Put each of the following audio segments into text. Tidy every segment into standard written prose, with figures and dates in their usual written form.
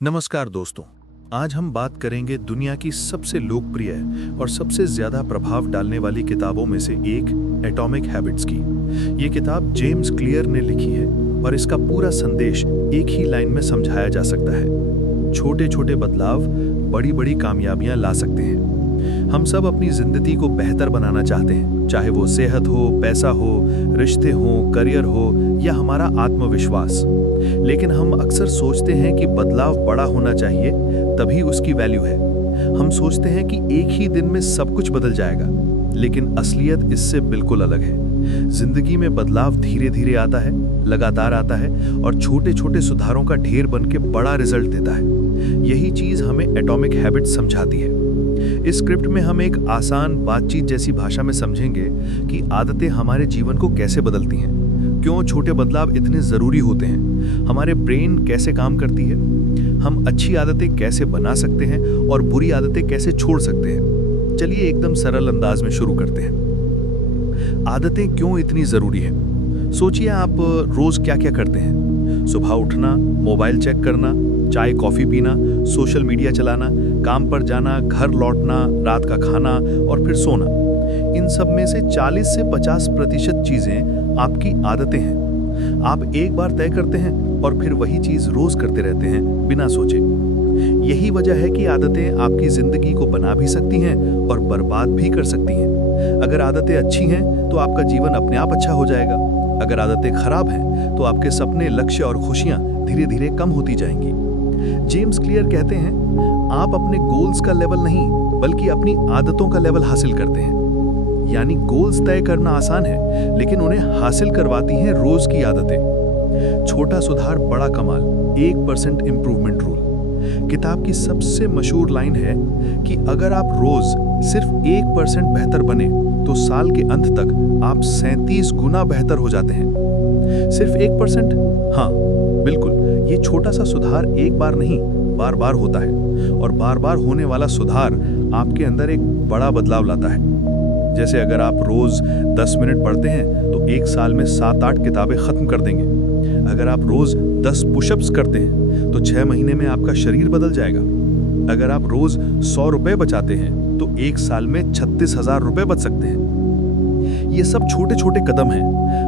नमस्कार दोस्तों। आज हम बात करेंगे दुनिया की सबसे लोकप्रिय और सबसे ज्यादा प्रभाव डालने वाली किताबों में से एक एटॉमिक हैबिट्स की। ये किताब जेम्स क्लियर ने लिखी है और इसका पूरा संदेश एक ही लाइन में समझाया जा सकता है। छोटे छोटे बदलाव बड़ी बड़ी कामयाबियां ला सकते हैं। हम सब अपनी जिंदगी को बेहतर बनाना चाहते हैं, चाहे वो सेहत हो, पैसा हो, रिश्ते हो, करियर हो या हमारा आत्मविश्वास। लेकिन हम अक्सर सोचते हैं कि बदलाव बड़ा होना चाहिए, तभी उसकी वैल्यू है। हम सोचते हैं कि एक ही दिन में सब कुछ बदल जाएगा, लेकिन असलियत इससे बिल्कुल अलग है। जिंदगी में बदलाव धीरे धीरे आता है, लगातार आता है और छोटे छोटे सुधारों का ढेर बन के बड़ा रिजल्ट देता है। यही चीज हमें एटॉमिक हैबिट्स समझाती है। इस स्क्रिप्ट में हम एक आसान बातचीत जैसी भाषा में समझेंगे कि आदतें हमारे जीवन को कैसे बदलती हैं, क्यों छोटे बदलाव इतने जरूरी होते हैं, हमारे ब्रेन कैसे काम करती है, हम अच्छी आदतें कैसे बना सकते हैं और बुरी आदतें कैसे छोड़ सकते हैं। चलिए एकदम सरल अंदाज में शुरू करते हैं। आदतें क्यों इतनी जरूरी है? सोचिए आप रोज क्या क्या करते हैं। सुबह उठना, मोबाइल चेक करना, चाय कॉफी पीना, सोशल मीडिया चलाना, काम पर जाना, घर लौटना, रात का खाना और फिर सोना। इन सब में से 40 से 50% चीजें आपकी आदतें हैं। आप एक बार तय करते हैं और फिर वही चीज रोज करते रहते हैं बिना सोचे। यही वजह है कि आदतें आपकी जिंदगी को बना भी सकती हैं और बर्बाद भी कर सकती हैं। अगर आदतें अच्छी हैं तो आपका जीवन अपने आप अच्छा हो जाएगा। अगर आदतें खराब हैं तो आपके सपने, लक्ष्य और खुशियां धीरे धीरे कम होती जाएंगी। जेम्स क्लियर कहते हैं, आप अपने गोल्स का लेवल नहीं बल्कि अपनी आदतों का लेवल हासिल करते हैं। यानी गोल्स तय करना आसान है, लेकिन उन्हें हासिल करवाती हैं रोज की आदतें। छोटा सुधार बड़ा कमाल, 1% इंप्रूवमेंट रूल। किताब की सबसे मशहूर लाइन है कि अगर आप रोज सिर्फ 1% बेहतर बने तो साल के अंत तक आप 37 गुना बेहतर हो जाते हैं। सिर्फ 1%? हाँ बिल्कुल, ये छोटा सा सुधार एक बार नहीं, बार बार होता है और बार बार होने वाला सुधार आपके अंदर एक बड़ा बदलाव लाता है। जैसे अगर आप रोज 10 मिनट पढ़ते हैं तो एक साल में 7-8 किताबें खत्म कर देंगे। अगर आप रोज 10 पुशअप्स करते हैं तो 6 महीने में आपका शरीर बदल जाएगा। अगर आप रोज 100 रुपए बचाते हैं तो एक साल में 36,000 रुपए बच सकते हैं। ये सब छोटे छोटे कदम हैं,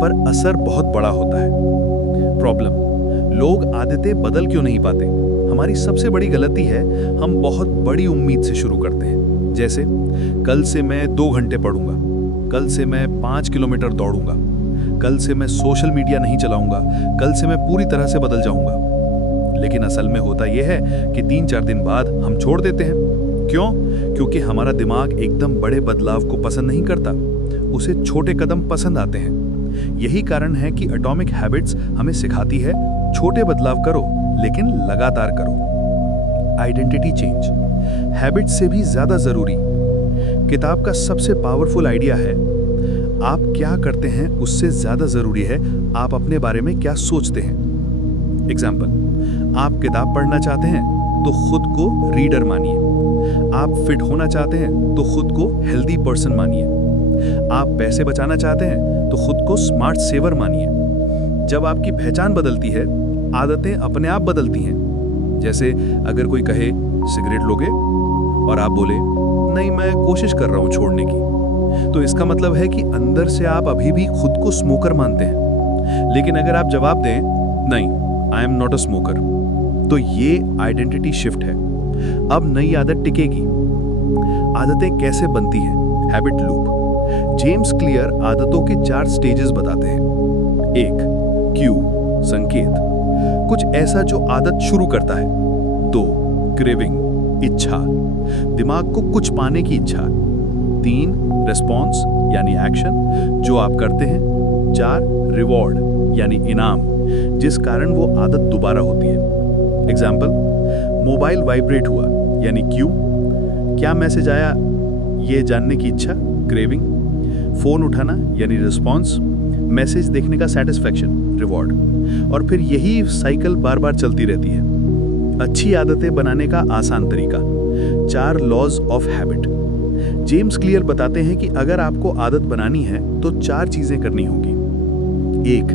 पर असर बहुत बड़ा होता है। प्रॉब्लम, लोग आदतें बदल क्यों नहीं पाते? हमारी सबसे बड़ी गलती है, हम बहुत बड़ी उम्मीद से शुरू करते हैं। जैसे कल से मैं 2 घंटे पढ़ूंगा, कल से मैं 5 किलोमीटर दौड़ूंगा, कल से मैं सोशल मीडिया नहीं चलाऊंगा, कल से मैं पूरी तरह से बदल जाऊंगा। लेकिन असल में होता यह है कि 3-4 दिन बाद हम छोड़ देते हैं। क्यों? क्योंकि हमारा दिमाग एकदम बड़े बदलाव को पसंद नहीं करता, उसे छोटे कदम पसंद आते हैं। यही कारण है कि एटॉमिक हैबिट्स हमें सिखाती है, छोटे बदलाव करो लेकिन लगातार करो। आइडेंटिटी चेंज हैबिट से भी ज्यादा जरूरी। किताब का सबसे पावरफुल आइडिया है, आप क्या करते हैं उससे ज्यादा जरूरी है आप अपने बारे में क्या सोचते हैं। एग्जाम्पल, आप किताब पढ़ना चाहते हैं तो खुद को रीडर मानिए। आप फिट होना चाहते हैं तो खुद को हेल्दी पर्सन मानिए। आप पैसे बचाना चाहते हैं तो खुद को स्मार्ट सेवर मानिए। जब आपकी पहचान बदलती है, आदतें अपने आप बदलती हैं। जैसे अगर कोई कहे सिगरेट लोगे और आप बोले नहीं, मैं कोशिश कर रहा हूं छोड़ने की, तो इसका मतलब है कि अंदर से आप अभी भी खुद को स्मोकर मानते हैं। लेकिन अगर आप जवाब दें नहीं, I am not a smoker, तो ये आइडेंटिटी शिफ्ट है। अब नई आदत टिकेगी। आदतें कैसे बनती हैं? Habit loop. जेम्स क्लियर आदतों के 4 स्टेजेस बताते हैं। 1, क्यू, संकेत, कुछ ऐसा जो आदत शुरू करता है। 2, क्रेविंग, इच्छा, दिमाग को कुछ पाने की इच्छा। 3, रिस्पॉन्स यानी एक्शन, जो आप करते हैं। 4, रिवॉर्ड यानी इनाम, जिस कारण वो आदत दोबारा होती है। एग्जाम्पल, मोबाइल वाइब्रेट हुआ यानी क्यू, क्या मैसेज आया ये जानने की इच्छा, क्रेविंग। फोन उठाना यानी रिस्पॉन्स, मैसेज देखने का सेटिस्फैक्शन, रिवॉर्ड। और फिर यही साइकिल बार बार चलती रहती है। अच्छी आदतें बनाने का आसान तरीका, 4 laws of habit. James Clear बताते हैं कि अगर आपको आदत बनानी है तो 4 चीजें करनी होंगी। 1,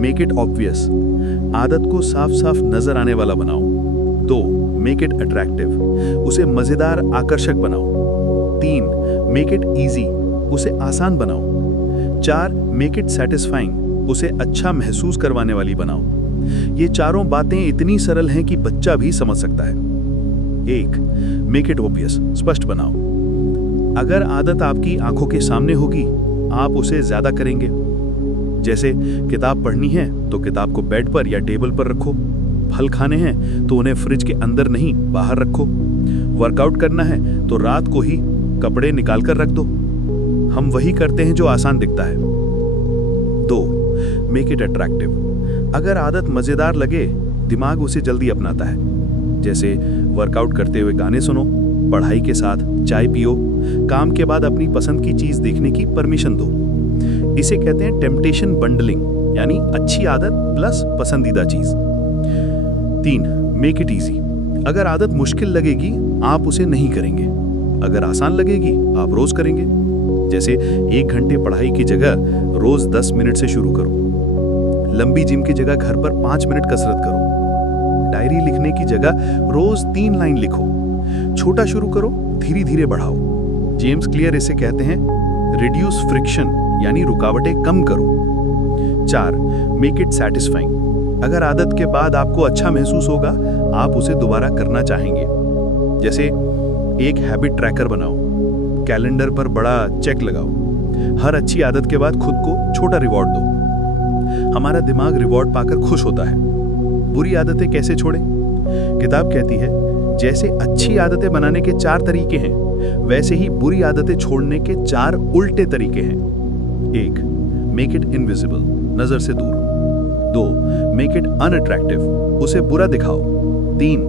मेक इट ऑब्वियस, आदत को साफ साफ नजर आने वाला बनाओ। 2. मेक इट अट्रैक्टिव, उसे मजेदार आकर्षक बनाओ। 3. मेक इट इजी, उसे आसान बनाओ। 4. मेक इट सेटिस्फाइंग, उसे अच्छा महसूस करवाने वाली बनाओ। ये चारों बातें इतनी सरल हैं कि बच्चा भी समझ सकता है। 1. मेक इट ऑब्वियस, स्पष्ट बनाओ। अगर आदत आपकी आंखों के सामने होगी, आप उसे ज्यादा करेंगे। जैसे किताब पढ़नी है तो किताब को बेड पर या टेबल पर रखो। फल खाने हैं तो उन्हें फ्रिज के अंदर नहीं, बाहर रखो। वर्कआउट करना है तो रात को ही कपड़े निकाल कर रख दो। हम वही करते हैं जो आसान दिखता है। 2. मेक इट अट्रैक्टिव, अगर आदत मजेदार लगे, दिमाग उसे जल्दी अपनाता है। जैसे वर्कआउट करते हुए गाने सुनो, पढ़ाई के साथ चाय पियो, काम के बाद अपनी पसंद की चीज देखने की परमिशन दो। इसे कहते हैं टेम्पटेशन बंडलिंग, यानी अच्छी आदत प्लस पसंदीदा चीज। 3. मेक इट इजी, अगर आदत मुश्किल लगेगी, आप उसे नहीं करेंगे। अगर आसान लगेगी, आप रोज करेंगे। जैसे 1 घंटे पढ़ाई की जगह रोज 10 मिनट से शुरू करो। लंबी जिम की जगह घर पर 5 मिनट कसरत करो। डायरी लिखने की जगह रोज 3 लाइन लिखो। छोटा शुरू करो, धीरे धीरे बढ़ाओ। जेम्स क्लियर इसे कहते हैं रिड्यूस फ्रिक्शन, यानी रुकावटें कम करो। 4. मेक इट सैटिस्फाइंग, अगर आदत के बाद आपको अच्छा महसूस होगा, आप उसे दोबारा करना चाहेंगे। जैसे एक हैबिट ट्रैकर बनाओ, कैलेंडर पर बड़ा चेक लगाओ। हर अच्छी आदत के बाद खुद को छोटा रिवॉर्ड दो। हमारा दिमाग रिवॉर्ड पाकर खुश होता है। बुरी आदतें कैसे छोड़ें? किताब कहती है जैसे अच्छी आदतें बनाने के 4 तरीके हैं, वैसे ही बुरी आदतें छोड़ने के 4 उल्टे तरीके हैं। 1. मेक इट इनविजिबल, नजर से दूर। 2. मेक इट अनअट्रैक्टिव, उसे बुरा दिखाओ। 3.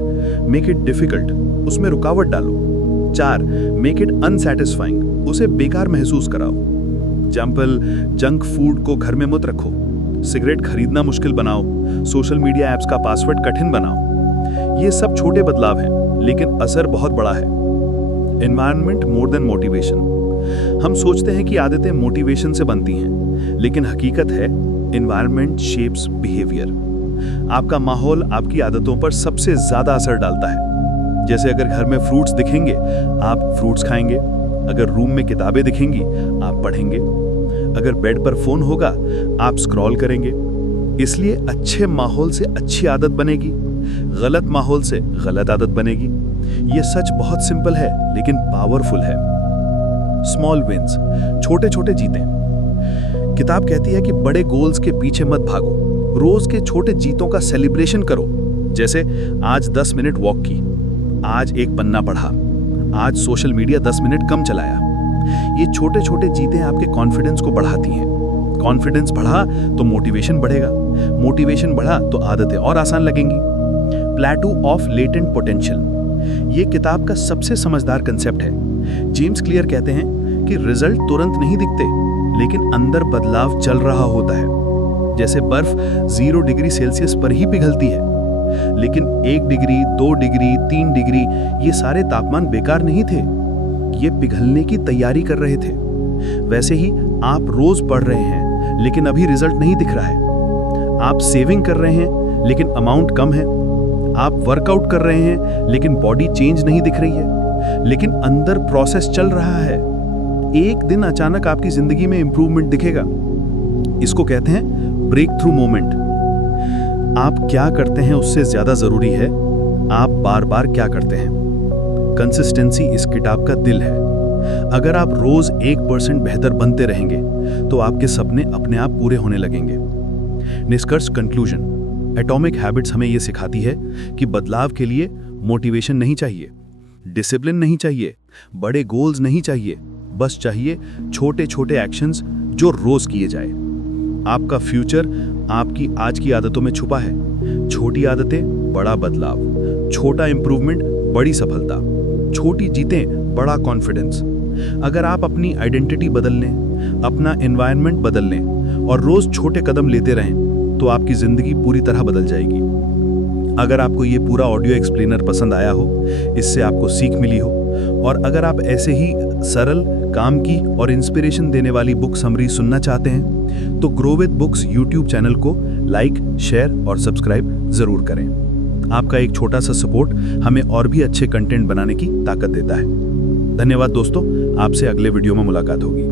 मेक इट डिफिकल्ट, उसमें रुकावट डालो। 4. मेक इट अनसैटिस्फाइंग, उसे बेकार महसूस कराओ। एग्जाम्पल, जंक फूड को घर में मत रखो। सिगरेट खरीदना मुश्किल बनाओ। सोशल मीडिया ऐप्स का पासवर्ड कठिन बनाओ। ये सब छोटे बदलाव हैं, लेकिन असर बहुत बड़ा है। एनवायरनमेंट मोर देन मोटिवेशन, हम सोचते हैं कि आदतें मोटिवेशन से बनती हैं, लेकिन हकीकत है एनवायरनमेंट शेप्स बिहेवियर। आपका माहौल आपकी आदतों पर सबसे ज्यादा असर डालता है। जैसे अगर घर में फ्रूट्स दिखेंगे, आप फ्रूट्स खाएंगे। अगर रूम में किताबें दिखेंगी, आप पढ़ेंगे। अगर बेड पर फोन होगा, आप स्क्रॉल करेंगे। इसलिए अच्छे माहौल से अच्छी आदत बनेगी, गलत माहौल से गलत आदत बनेगी। यह सच बहुत सिंपल है, लेकिन पावरफुल है। स्मॉल विंस, छोटे छोटे जीतें। किताब कहती है कि बड़े गोल्स के पीछे मत भागो, रोज के छोटे जीतों का सेलिब्रेशन करो। जैसे आज 10 मिनट वॉक की, आज एक पन्ना पढ़ा, आज सोशल मीडिया 10 मिनट कम चलाया। ये छोटे छोटे जीतें आपके कॉन्फिडेंस को बढ़ाती हैं। कॉन्फिडेंस बढ़ा तो मोटिवेशन बढ़ेगा, मोटिवेशन बढ़ा तो आदतें और आसान लगेंगी। प्लेटू ऑफ लेटेंट पोटेंशियल, ये किताब का सबसे समझदार कंसेप्ट है। जेम्स क्लियर कहते हैं कि रिजल्ट तुरंत नहीं दिखते, लेकिन अंदर बदलाव चल रहा होता है। जैसे बर्फ 0 डिग्री सेल्सियस पर ही पिघलती है, लेकिन 1 डिग्री, 2 डिग्री, 3 डिग्री, ये सारे तापमान बेकार नहीं थे, ये पिघलने की तैयारी कर रहे थे। वैसे ही आप रोज पढ़ रहे हैं, लेकिन अभी रिजल्ट नहीं दिख रहा है। आप सेविंग कर रहे हैं, लेकिन अमाउंट कम है। आप वर्कआउट कर रहे हैं, लेकिन बॉडी चेंज नहीं दिख रही है, लेकिन अंदर प्रोसेस चल रहा है। एक दिन अचानक आपकी जिंदगी में इंप्रूवमेंट दिखेगा। इसको कहते हैं ब्रेक थ्रू मोमेंट। आप क्या करते हैं उससे ज्यादा जरूरी है आप बार बार क्या करते हैं। कंसिस्टेंसी इस किताब का दिल है। अगर आप रोज 1% बेहतर बनते रहेंगे, तो आपके सपने अपने आप पूरे होने लगेंगे। निष्कर्ष, कंक्लूजन, एटॉमिक हैबिट्स हमें यह सिखाती है कि बदलाव के लिए मोटिवेशन नहीं चाहिए, डिसिप्लिन नहीं चाहिए, बड़े गोल्स नहीं चाहिए, बस चाहिए छोटे छोटे एक्शंस जो रोज किए जाए। आपका फ्यूचर आपकी आज की आदतों में छुपा है। छोटी आदतें, बड़ा बदलाव, छोटा इंप्रूवमेंट, बड़ी सफलता, छोटी जीतें, बड़ा कॉन्फिडेंस। अगर आप अपनी आइडेंटिटी बदल लें, अपना एनवायरनमेंट बदल लें और रोज छोटे कदम लेते रहें, तो आपकी जिंदगी पूरी तरह बदल जाएगी। अगर आपको ये पूरा ऑडियो एक्सप्लेनर पसंद आया हो, इससे आपको सीख मिली हो, और अगर आप ऐसे ही सरल, काम की और इंस्पिरेशन देने वाली बुक समरी सुनना चाहते हैं, तो grow with books YouTube channel को लाइक, शेयर और सब्सक्राइब जरूर करें। आपका एक छोटा सा सपोर्ट हमें और भी अच्छे कंटेंट बनाने की ताकत देता है। धन्यवाद दोस्तों, आपसे अगले वीडियो में मुलाकात होगी।